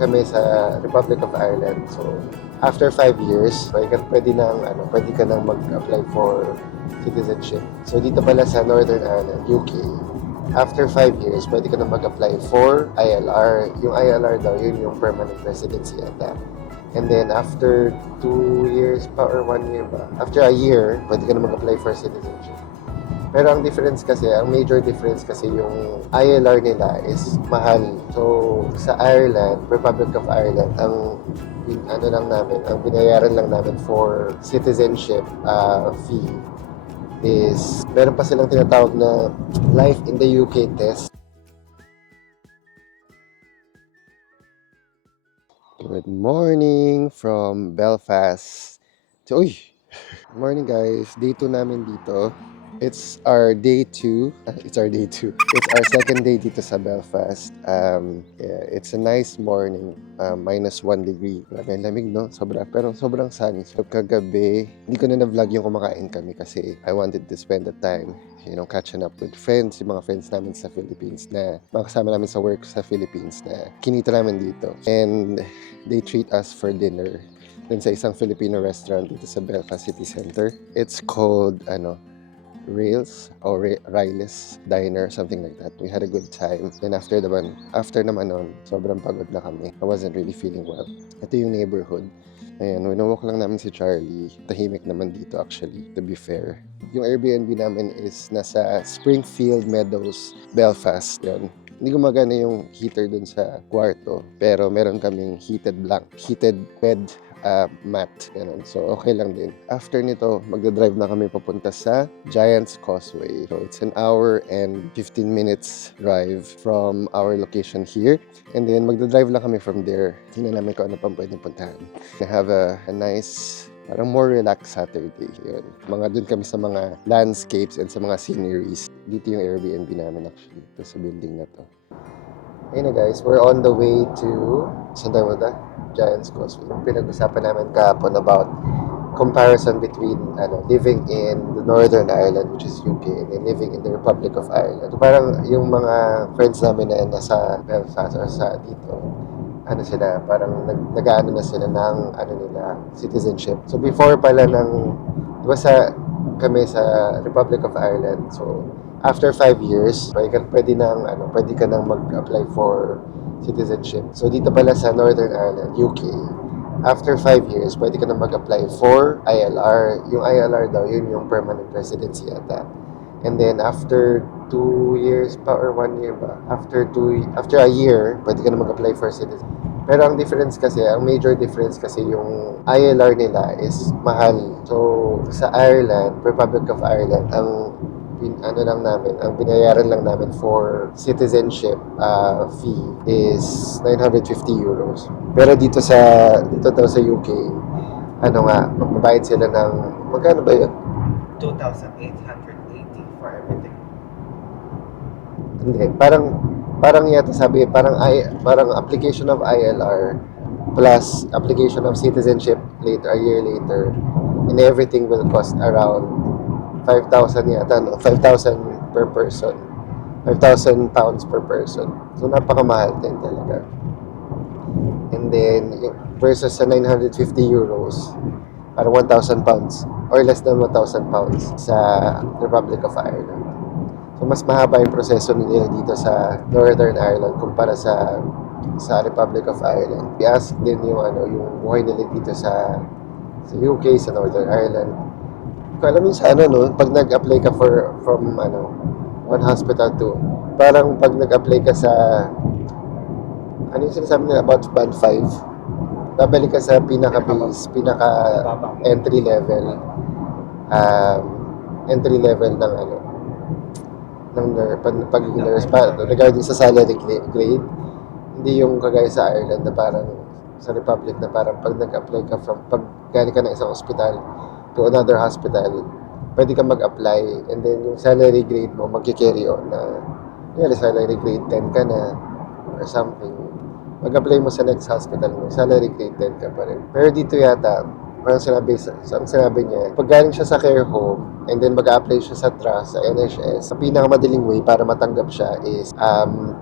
Kami sa Republic of Ireland. So, after 5 years, pwede ka nang mag-apply for citizenship. So, dito pala sa Northern Ireland, UK, after 5 years, pwede ka nang mag-apply for ILR. Yung ILR daw, yun yung permanent residency ata. And then, after 2 years pa or 1 year ba? After a year, pwede ka na mag-apply for citizenship. Pero ang difference kasi, ang major difference kasi yung ILR nila is mahal. So, sa Ireland, Republic of Ireland, ang binayaran lang namin for citizenship fee is, meron pa silang tinatawag na Life in the UK test. Good morning from Belfast. Uy! Morning guys, day 2 namin dito. It's our day 2. It's our day 2. It's our second day dito sa Belfast. Yeah, it's a nice morning. -1 degree. Grabe, ang lamig, no? Pero sobrang sunny. So, kagabi, hindi ko na na-vlog yung kumakain kami kasi I wanted to spend the time, catching up with friends, yung mga friends namin sa Philippines na mga kasama namin sa work sa Philippines na kinita namin dito. And they treat us for dinner dun sa isang Filipino restaurant dito sa Belfast City Center. It's called, Riles Diner, something like that. We had a good time. Then after naman nun, sobrang pagod na kami. I wasn't really feeling well. Ito yung neighborhood. Ayan, winawalk lang namin si Charlie. Tahimik naman dito actually, to be fair. Yung Airbnb namin is nasa Springfield Meadows, Belfast. Yun. Hindi gumagana yung heater dun sa kwarto, pero meron kaming heated bed mat. Ganun. So, okay lang din. After nito, magdadrive na kami papunta sa Giant's Causeway. So, it's an hour and 15 minutes drive from our location here. And then, magdadrive lang kami from there. Tingnan namin kung ano pang pwedeng puntahan. We have a nice, parang more relaxed Saturday. Yun. Dun kami sa mga landscapes and sa mga sceneries. Dito yung Airbnb namin actually. Ito sa building na to. Ayun na guys, we're on the way to, saan tayo ba? Giant's Causeway. Pinag-usapan namin kahapon about comparison between living in the Northern Ireland, which is UK, and then living in the Republic of Ireland. So, parang yung mga friends namin na nasa Belfast or sa dito, parang nag-aano na sila ng citizenship. So before pala diba kami sa Republic of Ireland, so after 5 years, pwede ka nang mag-apply for citizenship. So dito pala sa Northern Ireland, UK, after 5 years, pwede ka nang mag-apply for ILR. Yung ILR daw, yun yung permanent residency ata. And then after 2 years pa or 1 year ba? After a year, pwede ka na mag-apply for citizenship. Pero ang major difference kasi yung ILR nila is mahal. So sa Ireland, Republic of Ireland, ang binayaran lang namin for citizenship fee is 950 euros. Pero dito daw sa UK, magbabayad sila ng, magkano ba yun? 2,880 for everything. Hindi, parang yata sabi, parang application of ILR plus application of citizenship later, a year later, and everything will cost around 5,000 yata, no? 5,000 per person. 5,000 pounds per person. So, napakamahal din talaga. And then, versus sa 950 euros, parang 1,000 pounds or less than 1,000 pounds sa Republic of Ireland. So, mas mahaba yung proseso nila dito sa Northern Ireland kumpara sa Republic of Ireland. I-ask din yung buhay nila dito sa UK, sa Northern Ireland. Kung alam mo pag nag-apply ka from one hospital to, parang pag nag-apply ka sa, ano yung sinasabi nila about band 5, babalik ka sa pinaka-base, entry level, ng pagiging nurse regarding sa salary grade. Hindi yung kagaya sa Ireland na parang sa Republic na parang pag nag-apply ka pag galing ka ng isang hospital to another hospital, pwede ka mag-apply and then yung salary grade mo magki-carry on na salary grade 10 ka na or something. Mag-apply mo sa next hospital mo, salary grade 10 ka pa rin. Pero dito yata, Parang ang sinabi niya, pag galing siya sa care home, and then mag-a-apply siya sa trust, sa NHS, sa pinakamadaling way para matanggap siya is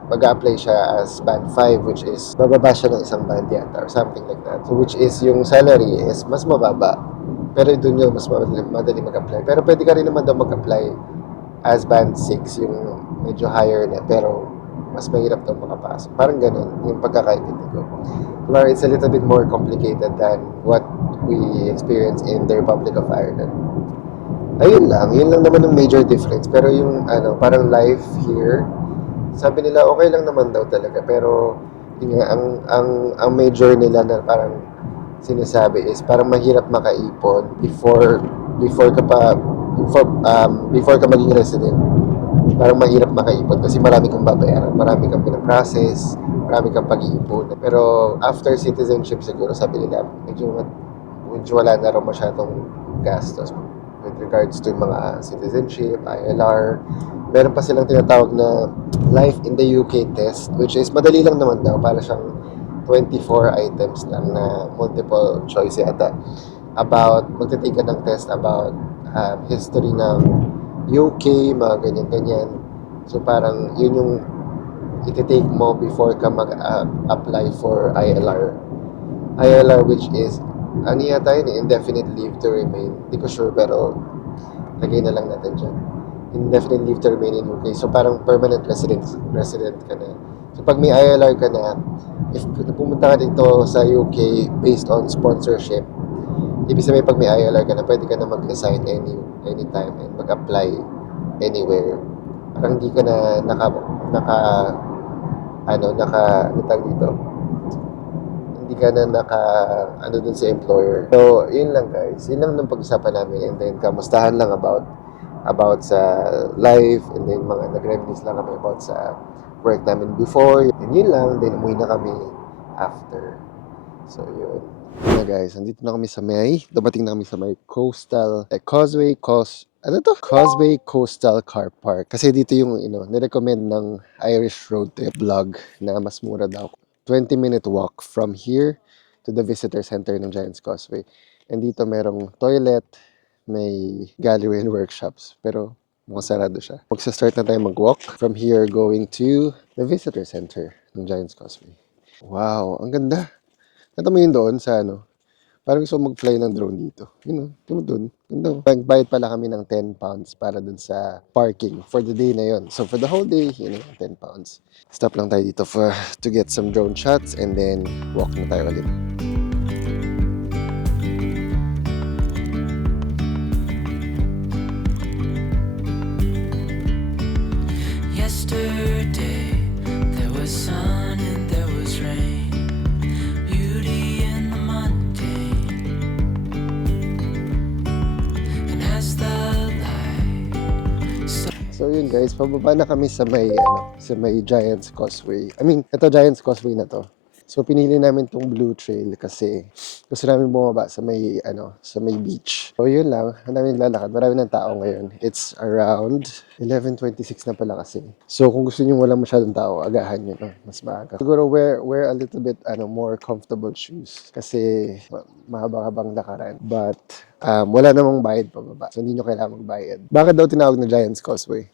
mag-a-apply siya as band 5, which is bababa siya ng isang band yata or something like that. So which is yung salary is mas mababa. Pero doon yung mas madali mag-apply. Pero pwede ka rin naman daw mag-apply as band 6, yung medyo higher na, pero mas mahirap daw makapasok. Parang ganun, yung pagkakaintindi ko. Well, it's a little bit more complicated than what we experience in the Republic of Ireland. Ayun lang, yun lang naman yung major difference. Pero yung parang life here, sabi nila okay lang naman daw talaga. Pero yun nga, ang major nila na parang sinasabi is parang mahirap makaipon before ka maging resident. Parang mahirap makaipon kasi marami kang babayaran, marami kang pinaprocess, marami kang pag-iipon. Pero after citizenship siguro sabi nila medyo wala na raw masyadong gastos with regards to mga citizenship, ILR. Meron pa silang tinatawag na Life in the UK test, which is madali lang naman daw, para siyang 24 items lang na multiple choice yata about, magtitake ka ng test about history ng UK, mga ganyan-ganyan. So parang yun yung iti-take mo before ka mag-apply for ILR. ILR, which is ano yata yun, indefinite leave to remain. Hindi ko sure, pero lagay na lang natin dyan. Indefinite leave to remain in UK. So parang permanent resident ka na. So pag may ILR ka na, if pumunta ka dito sa UK based on sponsorship, ibig sabihin pag may ILR ka na, pwede ka na mag-resign anytime and mag-apply anywhere. Parang hindi ka na natag dito. Hindi ka na dun sa employer. So, yun lang guys. Yun lang ng pag-usapan namin, and then kamustahan lang about sa life, and then mga nag-reminisce lang kami about sa work namin before. And yun lang, then umuwi na kami after. So, yun. Na guys, andito na kami dumating na kami sa may Causeway Coastal Car Park. Kasi dito yung, nirecommend ng Irish Road Trip vlog na mas mura daw. 20-minute walk from here to the visitor center ng Giants Causeway. And dito merong toilet, may gallery and workshops. Pero mukhang sarado siya. Magsa-start na tayo mag-walk from here going to the visitor center ng Giants Causeway. Wow, ang ganda. Kanta mo yun doon sa parang gusto mag-fly ng drone dito. Doon. Ganda. Nagbayad pala kami ng 10 pounds para dun sa parking for the day na yon. So for the whole day, 10 pounds. Stop lang tayo dito to get some drone shots, and then walk na tayo ulit. Yesterday there was sun and there was rain, beauty in the mundane, and as the light So yun guys, pababa na kami sa may Giants Causeway. I mean, ito Giants Causeway na to. So pinili namin tong Blue Trail kasi gusto namin bumaba sa may beach. So yun lang, ang daming naglalakad, marami ng tao ngayon. It's around 11:26 na pala kasi. So kung gusto niyo walang masyadong tao, agahan niyo, mas maaga. Siguro wear a little bit more comfortable shoes kasi mahaba-habang lakaran. But wala namang bayad pababa. So hindi niyo kailangan magbayad. Bakit daw tinawag na Giants Causeway?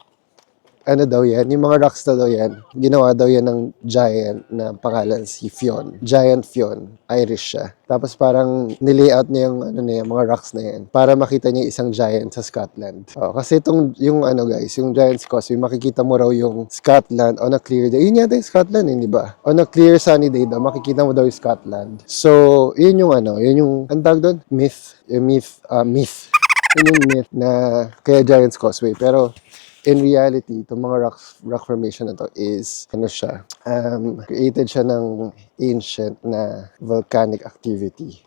Ano daw yan, yung mga rocks daw yan, ginawa daw yan ng giant na pangalan si Fionn. Giant Fionn, Irish siya. Tapos parang nilayout niya yung, mga rocks na yan para makita niya isang giant sa Scotland. Kasi yung Giant's Causeway, makikita mo raw yung Scotland on a clear day. Yun yata yung Scotland, di ba? On a clear sunny day daw, makikita mo daw yung Scotland. So, yun yung ang tawag doon? Myth. Yun yung myth na kaya Giant's Causeway. Pero, in reality, itong mga rock formation na to is, created siya ng ancient na volcanic activity.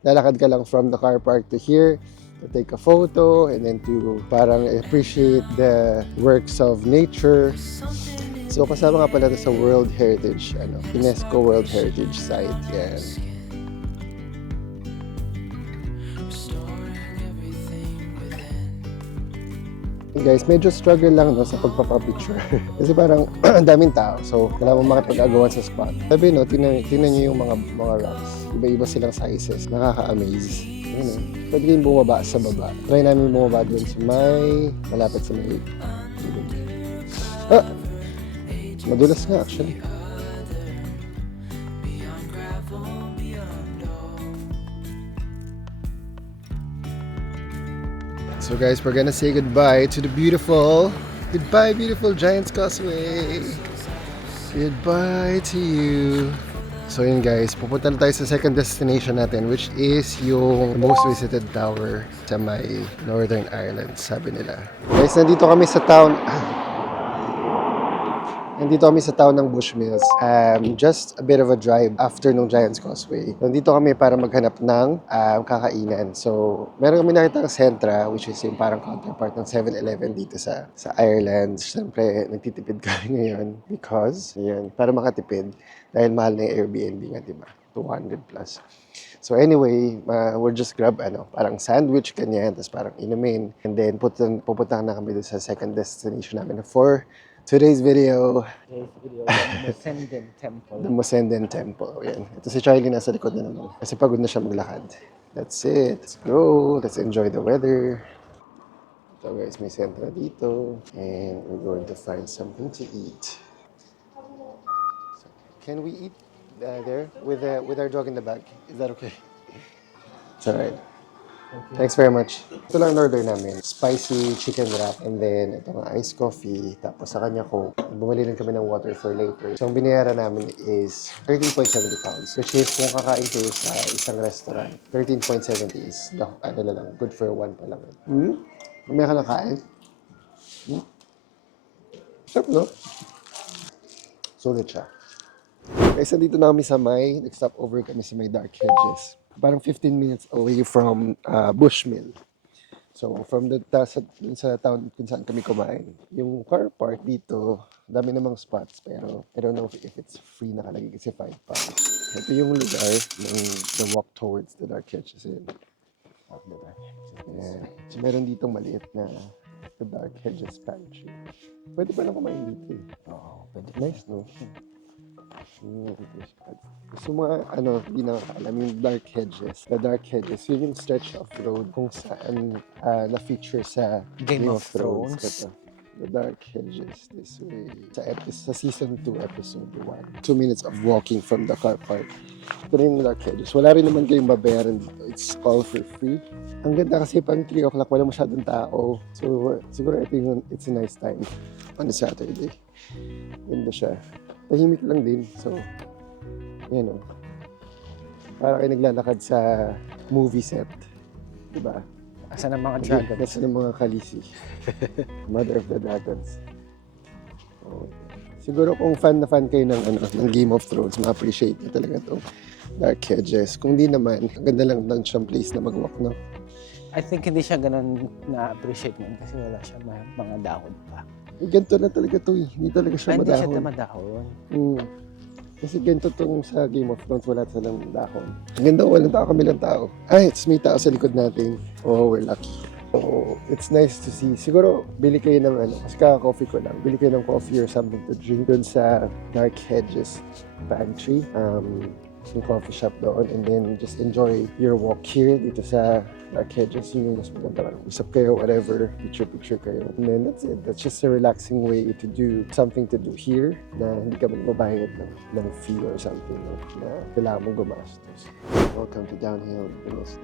Lalakad ka lang from the car park to here, to take a photo, and then to parang appreciate the works of nature. So, kasama nga pala sa World Heritage, UNESCO World Heritage Site. Yan. guys, medyo struggle lang no, sa pagpapapicture. Kasi parang ang daming tao. So, kailangan mo makipag-agawan sa spot. Sabi no, tingnan nyo yung mga rocks. Iba-iba silang sizes. Nakaka-amaze. Yun eh. Pwede rin bumaba sa baba. Try namin bumaba dun sa malapit sa may... Ah! Madulas nga actually. So guys, we're gonna say goodbye to the beautiful Giants Causeway. Goodbye to you. So yun guys, pupunta na tayo sa second destination natin, which is yung most visited tower sa may Northern Ireland, sabi nila. Guys, nandito kami sa town ng Bushmills. Just a bit of a drive after nung Giants Causeway. Nandito kami para maghanap ng kakainan. So, meron kami nakita ng Centra, which is yung parang counterpart ng 7-Eleven dito sa Ireland. Siyempre, nagtitipid kami ngayon because, yun, para makatipid. Dahil mahal na yung Airbnb nga, diba? 200 plus. So anyway, we'll just grab parang sandwich, ganyan, tapos parang inumin. And then, pupunta na kami doon sa second destination namin for today's video, the Mosenden Temple. the Mosenden Temple. Yan. Ito si Charlie nasa likod na naman. Kasi pagod na siya maglakad. That's it. Let's go. Let's enjoy the weather. So guys, may Centra dito. And we're going to find something to eat. So, can we eat there with our dog in the bag? Is that okay? It's alright. Thanks very much. Ito lang order namin. Spicy chicken wrap and then itong iced coffee. Tapos sa kanya ko, bumili rin kami ng water for later. So ang binayaran namin is 13.70 pounds. Which is kung kakain kayo sa isang restaurant, 13.70 is good for one pa lang. Mamaya ka na kain? Sarap, no? Sulit siya. Guys, dito na kami sa nag-stop over kami sa may Dark Hedges. Parang 15 minutes away from Bushmill. So, from sa town kung saan kami kumain. Yung car park dito, dami namang spots, pero I don't know if it's free nakalagay kasi 5 pounds. Ito yung lugar ng the walk towards the Dark Hedges. Yeah. So, meron ditong maliit na the Dark Hedges pantry. Pwede pa lang kumain dito eh. Oo, pwede. Nice, no? So mga hindi na alam yung Dark Hedges. The Dark Hedges, yun yung stretch of road kung saan na-feature sa Game of Thrones. Ito. The Dark Hedges this way. Sa season 2, episode 1. 2 minutes of walking from the car park. Ito rin yung Dark Hedges. Wala rin naman kayong babayaran dito. It's all for free. Ang ganda kasi pang 3 o'clock, wala masyadong tao. So siguro it's a nice time on a Saturday. Ganda siya. Tahimik lang din. So, yan o. Para kayo naglalakad sa movie set. Diba? Asan ang mga dragons? Asan ang mga kalisi. Mother of the Dragons. So, siguro kung fan na fan kayo ng Game of Thrones, ma-appreciate nyo talaga itong Dark Hedges. Kung di naman, ang ganda lang ng siyang place na mag-walk, no? I think hindi siya ganun na-appreciate nun kasi wala siya mga dahon pa. Ganito na talaga to eh. Hindi talaga siya Hindi madahon. siya madahon. Kasi ganito tong sa Game of Thrones, wala silang dahon. Ang ganda, walang tao, kami lang tao. May tao sa likod natin. Oh, we're lucky. So, it's nice to see. Siguro, bili kayo ng kasi kaka-coffee ko lang. Bili kayo ng coffee or something to drink dun sa Dark Hedges pantry. Yung coffee shop doon. And then, just enjoy your walk here dito sa Dark Hedges. Yun yung mas maganda. Usap kayo, whatever. Picture kayo. And then, that's it. That's just a relaxing way to do something to do here na hindi ka magbabayad ng fee or something na kailangan mong gumastos. Welcome to Downhill Venice.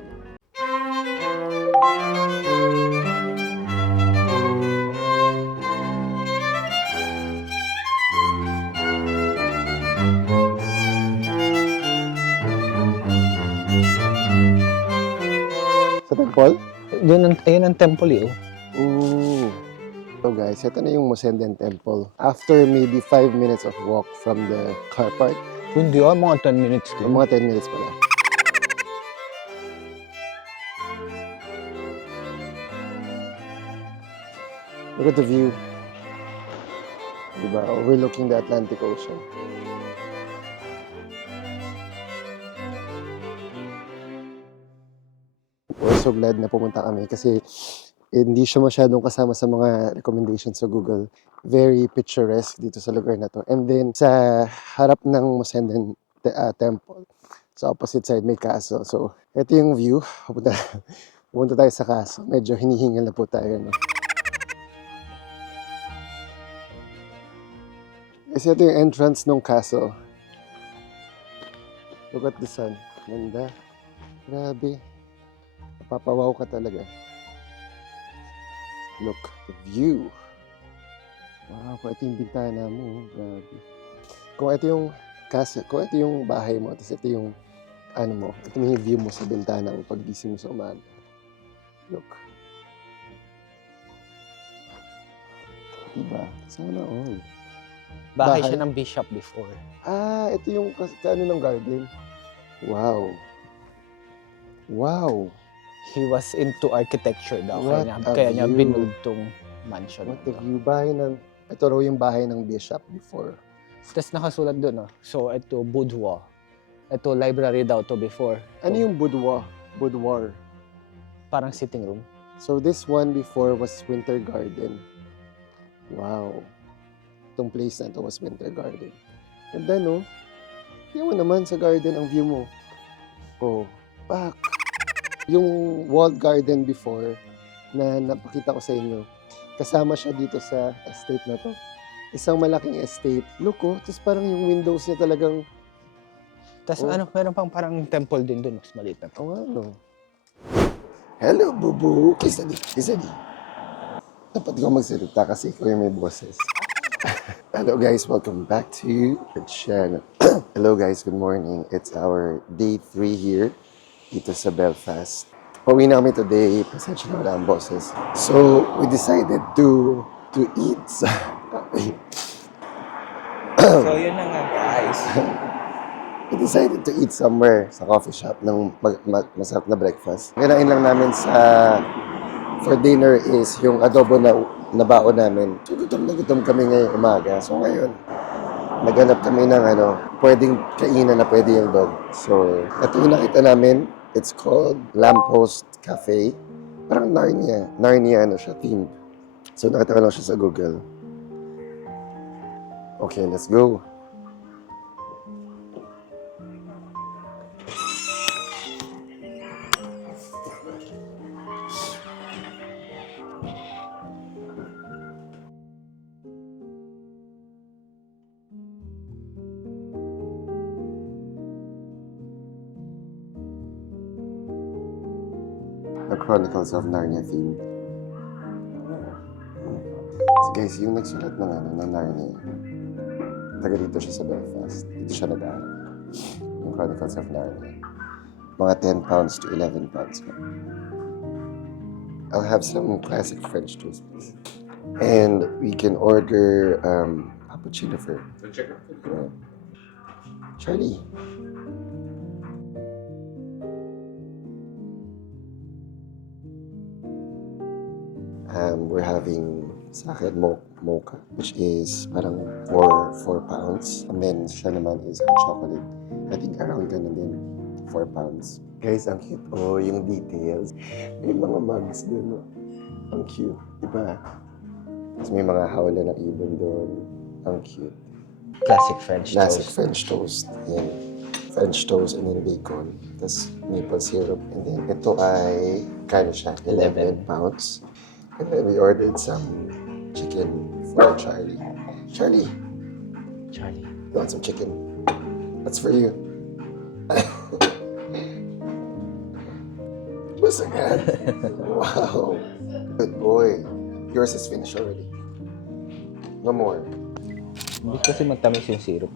Sa temple? Ayun ang temple eh. Ooh. So guys, ito na yung Mosenden Temple. After maybe 5 minutes of walk from the car park. Hindi mga 10 minutes din. Mga 10 minutes pala. Look at the view. Diba? Overlooking the Atlantic Ocean. We're so glad na pumunta kami kasi Hindi siya masyadong kasama sa mga recommendations sa Google. Very picturesque dito sa lugar na to. And then, sa harap ng Musenden Temple, sa opposite side may Kaso. So, ito yung view. Pupunta tayo sa Kaso. Medyo hinihingal na po tayo. No? Kasi ito yung entrance ng Kaso. Look at the sun. Ganda. Grabe. Napapawaw ka talaga. Look, the view. Wow, kung ito yung bintana mo. Grabe. Kung ito yung bahay mo, tapos ito yung ito yung view mo sa bintana mo pag-gising mo sa umaga. Look. Diba? Sana all. Bahay Bahay? siya ng bishop before. Ito yung ng garden. Wow. Wow. He was into architecture daw. What a Kaya niya view. binuild tong mansion. What the view. Ito raw yung bahay ng bishop before. Tapos nakasulat doon, no? So, ito, boudoir. Ito, library daw to before. Ano yung boudoir? Boudoir. Parang sitting room. So this one before was Winter Garden. Wow. Itong place na ito was Winter Garden. Ganda, no? Tingnan mo naman sa garden ang view mo. Oh, back. Yung walled garden before na napakita ko sa inyo, kasama siya dito sa estate na to. Isang malaking estate. Look, oh, tapos parang yung windows niya talagang, Tapos Oh. meron pang parang temple din doon. Mas maliit na to. ano. Hello, bubu. Kisadi. Dapat ko magsalita kasi ikaw yung may boses. Hello guys, welcome back to the channel. Hello guys, good morning. It's our day 3 here dito sa Belfast. Pauwi na kami today, pasensya na wala ang boses. So, we decided to eat So, yun na nga, guys. We decided to eat somewhere sa coffee shop ng masarap na breakfast. Kinain lang namin for dinner is yung adobo na baon namin. So gutom na gutom kami ngayong umaga. So ngayon, naghanap kami ng pwedeng kainan na pwede yung dog. So ito yung nakita namin. It's called Lamppost Cafe. Parang Narnia siya, theme. So nakita ko lang siya sa Google. Okay, let's go. The Chronicles of Narnia theme. So guys, yung nagsulat ng Narnia, taga dito siya sa Belfast. Dito siya nag-aaral. Yung Chronicles of Narnia. Mga 10 pounds to 11 pounds. I'll have some classic French toast, please. And we can order cappuccino for Charlie. We're having sa akin mocha, which is parang 4 pounds. And then siya naman is hot chocolate. I think around ganun din, 4 pounds. Guys, ang cute. Oh, yung details. May mga mugs dun. Oh. Ang cute. Diba? Tapos may mga hawla ng ibon doon. Ang cute. Classic French Classic toast. French toast. Yan. French toast and then bacon. Tapos maple syrup. And then ito ay, kano siya? 11 pounds. And then we ordered some chicken for Charlie. Charlie, Charlie. you want some chicken? That's for you. What's again? Wow. Good boy. Yours is finished already. No more. Hindi kasi matamis yung syrup.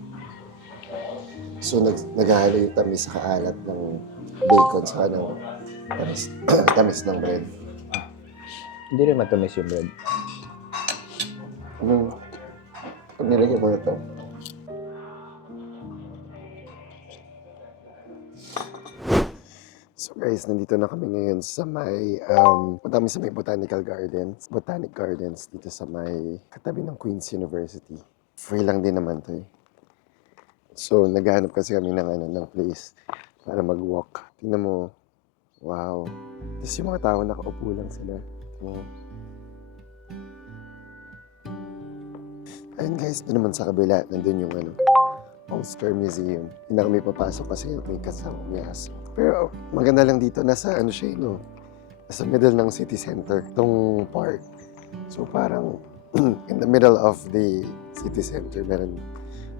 So, naghahalo yung tamis sa kaalat ng bacon sa ng tamis ng bread. Hindi rin matamis yung bread. Pag nilagay mo ito. So guys, nandito na kami ngayon sa may, punta kami sa may Botanic Gardens dito sa may katabi ng Queen's University. Free lang din naman to eh. So, naghahanap kasi kami ng place para mag-walk. Tingnan mo, wow. Tapos yung mga tao nakaupo lang sila. Mm. Ayun guys, doon naman sa kabila, nandun yung Ulster Museum. Hindi na kami papasok kasi may kasama may aso. Pero maganda lang dito, nasa siya, no? Nasa middle ng city center, itong park. So parang in the middle of the city center, meron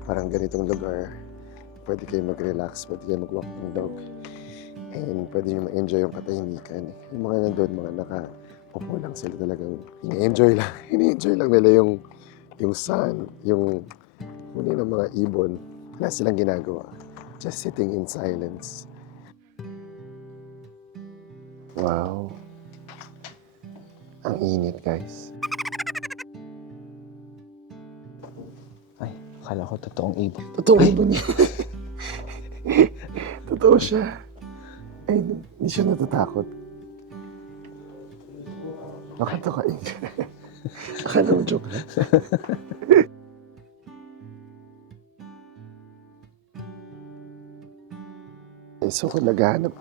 parang ganitong lugar. Pwede kayo mag-relax, pwede kayo mag-walk ng dog. And pwede nyo ma-enjoy yung katahimikan. Yung mga nandun, mga nakaupo lang sila talagang ini-enjoy lang. Ini-enjoy lang nila yung sun, yung huli ng mga ibon. Wala silang ginagawa. Just sitting in silence. Wow. Ang init, guys. Ay, akala ko totoong ibon. Totoo ibon niya. Totoo siya. Ay, hindi siya natatakot. Nakatakain. Akala mo joke lang. So kung naghahanap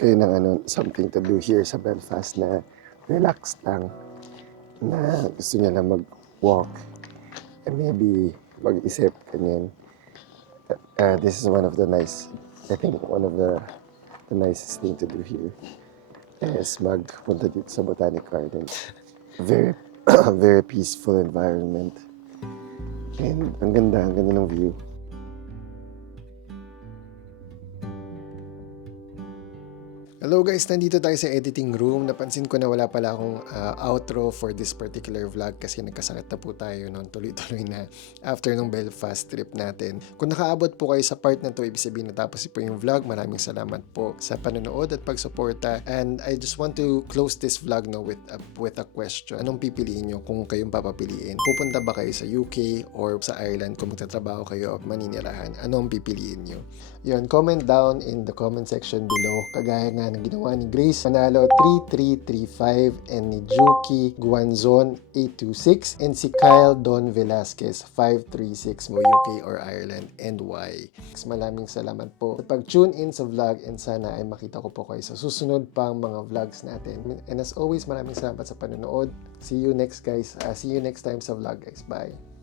kayo ng something to do here sa Belfast na relax lang, na gusto niya lang mag-walk, and maybe mag-isip, ganyan. This is one of the nicest thing to do here is magpunta dito sa Botanic Garden. Very, very peaceful environment. And ang ganda ng view. Hello guys, nandito tayo sa editing room. Napansin ko na wala pala akong outro for this particular vlog kasi nagkasakit na po tayo noon, tuloy-tuloy na after nung Belfast trip natin. Kung nakaabot po kayo sa part na to, ibig sabihin natapos po yung vlog. Maraming salamat po sa panonood at pagsuporta. And I just want to close this vlog with a question. Anong pipiliin nyo kung kayong papapiliin? Pupunta ba kayo sa UK or sa Ireland kung magtatrabaho kayo o maninirahan? Anong pipiliin nyo? Yun, comment down in the comment section below. Kagaya nga ng ginawa ni Grace Manalo 3335 and ni Juki Guanzon 826 and si Kyle Don Velasquez 536 mo UK or Ireland and why. Maraming salamat po sa pag-tune in sa vlog and sana ay makita ko po kayo sa susunod pang mga vlogs natin. And as always, maraming salamat sa panonood. See you next guys. See you next time sa vlog guys. Bye.